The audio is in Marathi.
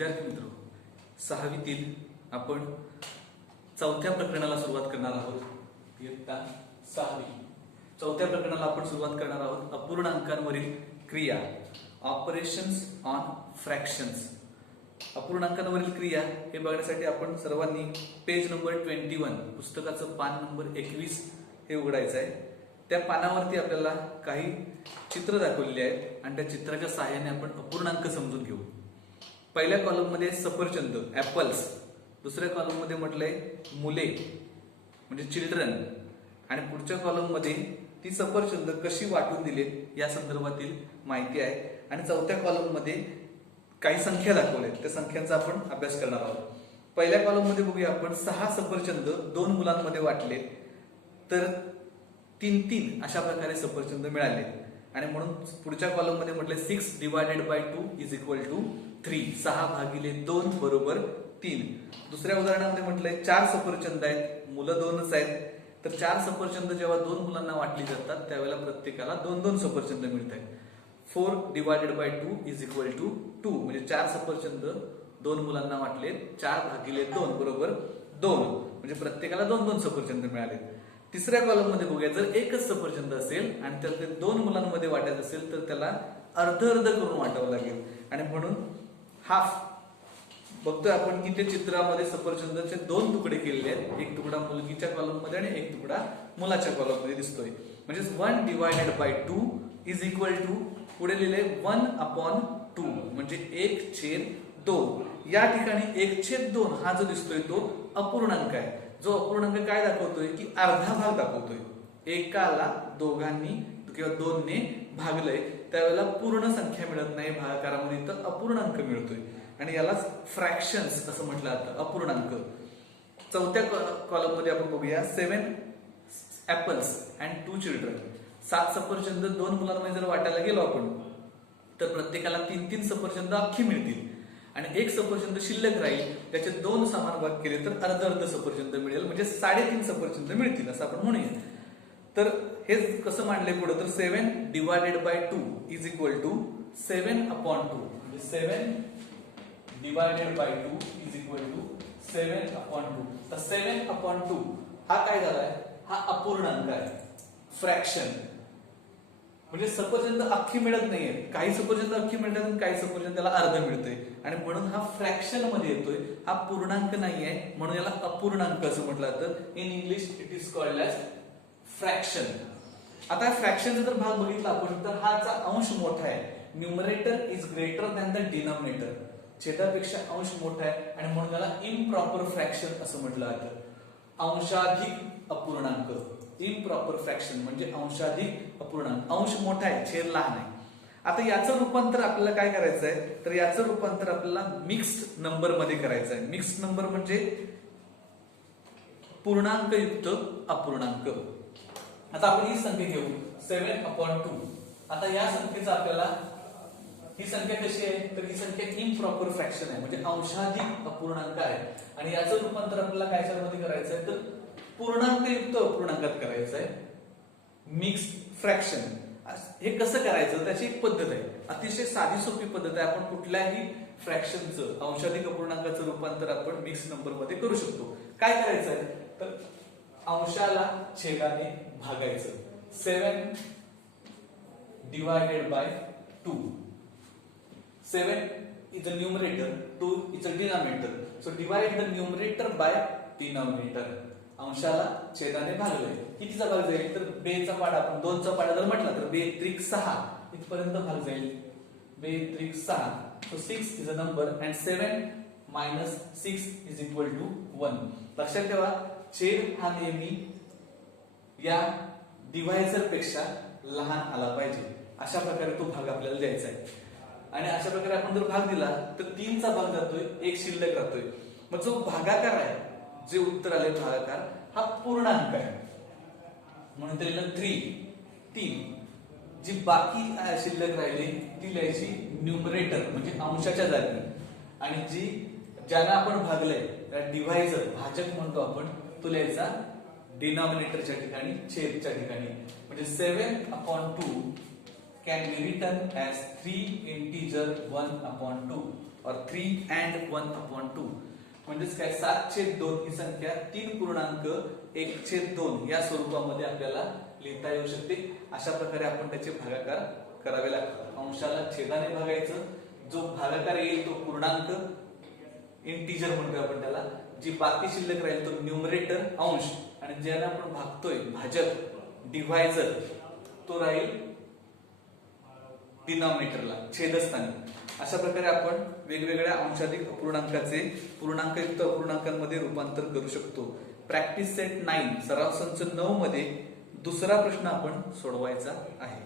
विद्यार्थी मित्र, सहावीतील आपण चौथ्या प्रकरणाला सुरुवात करणार आहोत. इयत्ता सहावी चौथ्या प्रकरणाला आपण सुरुवात करणार आहोत. अपूर्णांकांवरील क्रिया, ऑपरेशन्स ऑन फ्रॅक्शन्स. अपूर्णांकांवरील क्रिया हे बघण्यासाठी आपण सर्वांनी पेज नंबर 21 पुस्तकाचं पान नंबर 21 हे उघडायचं आहे. त्या पानावरती आपल्याला काही चित्र दाखवलेली आहेत आणि त्या चित्राच्या सहाय्याने आपण अपूर्णांक समजून घेऊ. पहिल्या कॉलम मध्ये सफरचंद, ऍपल्स. दुसऱ्या कॉलम मध्ये म्हटलंय मुले म्हणजे चिल्ड्रन, आणि पुढच्या कॉलम मध्ये ती सफरचंद कशी वाटून दिले या संदर्भातील माहिती आहे. आणि चौथ्या कॉलम मध्ये काही संख्या दाखवल्या, त्या संख्यांचा आपण अभ्यास करणार आहोत. पहिल्या कॉलम मध्ये बघूया आपण 6 सफरचंद 2 मुलांमध्ये वाटले तर 3 अशा प्रकारे सफरचंद मिळाले. आणि म्हणून पुढच्या कॉलम मध्ये म्हटले 6 divided by 2 is equal to 3. 6 भागिले 2 बरोबर 3. दुसऱ्या उदाहरणामध्ये म्हटलंय 4 सफरचंद आहेत, मुलं 2च आहेत. तर 4 सफरचंद जेव्हा 2 मुलांना वाटली जातात त्यावेळेला प्रत्येकाला 2-2 सफरचंद मिळत आहेत. 4 divided by 2 is equal to 2. म्हणजे 4 सफरचंद 2 मुलांना वाटले, 4 भागिले 2 बरोबर 2. म्हणजे प्रत्येकाला 2-2 सफरचंद मिळाले. तिसऱ्या कॉलम मध्ये बघूया, जर एकच सफरचंद असेल आणि त्याला 2 मुलांमध्ये वाटायचं असेल तर त्याला अर्ध अर्ध करून वाटावं लागेल. आणि म्हणून हाफ बघतोय आपण की ते चित्रामध्ये सफरचंदाचे 2 तुकडे केलेले आहेत. एक तुकडा मुलगीच्या कॉलम मध्ये आणि एक तुकडा मुलाच्या कॉलम मध्ये दिसतोय. म्हणजे 1 divided by 2 is equal to, पुढे लिहिले 1/2 म्हणजे 1/2. या ठिकाणी 1/2 हा जो दिसतोय तो अपूर्णांक आहे. जो अपूर्णांक काय दाखवतोय की अर्धा भाग दाखवतोय. एकाला दोघांनी किंवा 2ने भागलंय त्यावेळेला पूर्ण संख्या मिळत नाही भागाकारामध्ये, तर अपूर्णांक मिळतोय आणि यालाच फ्रॅक्शन्स असं म्हटलं जातं, अपूर्णांक. चौथ्या कॉलम मध्ये आपण बघूया 7 ऍपल्स अँड 2 चिल्ड्रन. 7 सफरचंद 2 मुलांमध्ये जर वाटायला गेलो आपण तर प्रत्येकाला 3-3 सफरचंद अख्खी मिळतील आणि एक सफरचंद शिल्लक राहील. त्याचे 2 समान भाग केले तर अर्ध सफरचंद मिळेल, म्हणजे 3.5 सफरचंद मिळतील असं आपण म्हणूया. तर हे कसं मांडले पुढे, तर 7 divided by 2 is equal to 7/2. म्हणजे 7 divided by 2 is equal to 7/2. तर 7/2 हा काय झालाय, हा अपूर्णांक आहे, फ्रॅक्शन. म्हणजे सफरचंद अख्खी मिळत नाहीये, काही सफरचंद अख्खी मिळतात आणि काही सफरचंद त्याला अर्ध मिळतंय आणि म्हणून हा फ्रॅक्शन मध्ये येतोय. हा पूर्णांक नाहीये म्हणून याला अपूर्णांक असं म्हटलं जातं. In English it is called as fraction. आता फ्रॅक्शनचा जर भाग बघितला आपण तर हाचा अंश मोठा आहे. Numerator is greater than the denominator. छेदापेक्षा अंश मोठा आहे आणि म्हणून त्याला इम्प्रॉपर फ्रॅक्शन असं म्हटलं जातं. अंशाधिक अपूर्णांक, इम्प्रॉपर फ्रॅक्शन म्हणजे अंशाधिक अपूर्णांक. अंश मोठा आहे, छेद लहान आहे. आता याचं रूपांतर आपल्याला काय करायचं आहे, तर याचं रूपांतर आपल्याला मिक्स्ड नंबर मध्ये करायचं आहे. मिक्स्ड नंबर म्हणजे पूर्णांक युक्त अपूर्णांक. आता आपण ही संख्या घेऊ 7/2. आता या संख्येचा आपल्याला, ही संख्या कशी आहे, तर ही संख्या इम्प्रॉपर फ्रॅक्शन आहे म्हणजे अंशाधिक अपूर्णांक आहे. आणि याचं रूपांतर आपल्याला काय मध्ये करायचं आहे, तर पूर्णांक युक्त अपूर्णांकात करायचं आहे, मिक्स फ्रॅक्शन. हे कसं करायचं त्याची एक पद्धत आहे, अतिशय साधी सोपी पद्धत आहे. आपण कुठल्याही फ्रॅक्शनचं अंशाधिक अपूर्णांकाचं रूपांतर आपण मिक्स नंबर मध्ये करू शकतो. काय करायचं आहे, तर अंशाला छेदाने भागायचं. 7 divided by 2. 7 is the numerator, 2 is the denominator. So divide the numerator by denominator. अंशाला छेदाने भागले. कितीचा भाग जाईल, तर 2 चा पाडा, आपण 2 चा पाडा जर म्हटला तर 2×3=6 इथपर्यंत भाग जाईल. 2×3=6. So 6 is a number and 7 minus 6 is equal to 1. लक्षात ठेवा, छेद हा नेहमी या डिव्हायझर पेक्षा लहान आला पाहिजे. अशा प्रकारे तो भाग आपल्याला द्यायचा आहे. आणि अशा प्रकारे आपण जर भाग दिला तर 3 चा भाग जातोय, 1 शिल्लक राहतोय. मग जो भागाकार आहे, जे उत्तर आले भागाकार, हा पूर्णांक आहे म्हणून त्याला 3. जी बाकी शिल्लक राहिली ती लिहायची न्यूमरेटर म्हणजे अंशाच्या जागी, आणि जी ज्याला आपण भागलंय त्या डिव्हायझर, भाजक म्हणतो आपण, तो लिहायचा डिनॉमिनेटरच्या ठिकाणी, छेदच्या ठिकाणी. म्हणजे 7/2 can be written as 3 integer 1/2. और 3 and 1/2 म्हणजेच काय 7/2 ही संख्या 3.1/2 या स्वरूपामध्ये आपल्याला लिहिता येऊ शकते. अशा प्रकारे आपण त्याचे भागाकार करावे लागतात. अंशाला छेदाने भागायचं, जो भागाकार येईल तो पूर्णांक इंटिजर म्हणतोय आपण त्याला, जी बाकी शिल्लक राहील तो न्यूमरेटर अंश, आणि ज्याला आपण भागतोय भाजक डिव्हायजर तो राहील डिनॉमिनेटरला छेदस्थानी. अशा प्रकारे आपण वेगवेगळ्या अंशाधिक अपूर्णांकाचे पूर्णांकयुक्त अपूर्णांकांमध्ये रूपांतर करू शकतो. प्रॅक्टिस सेट 9 सराव संच 9 मध्ये दुसरा प्रश्न आपण सोडवायचा आहे.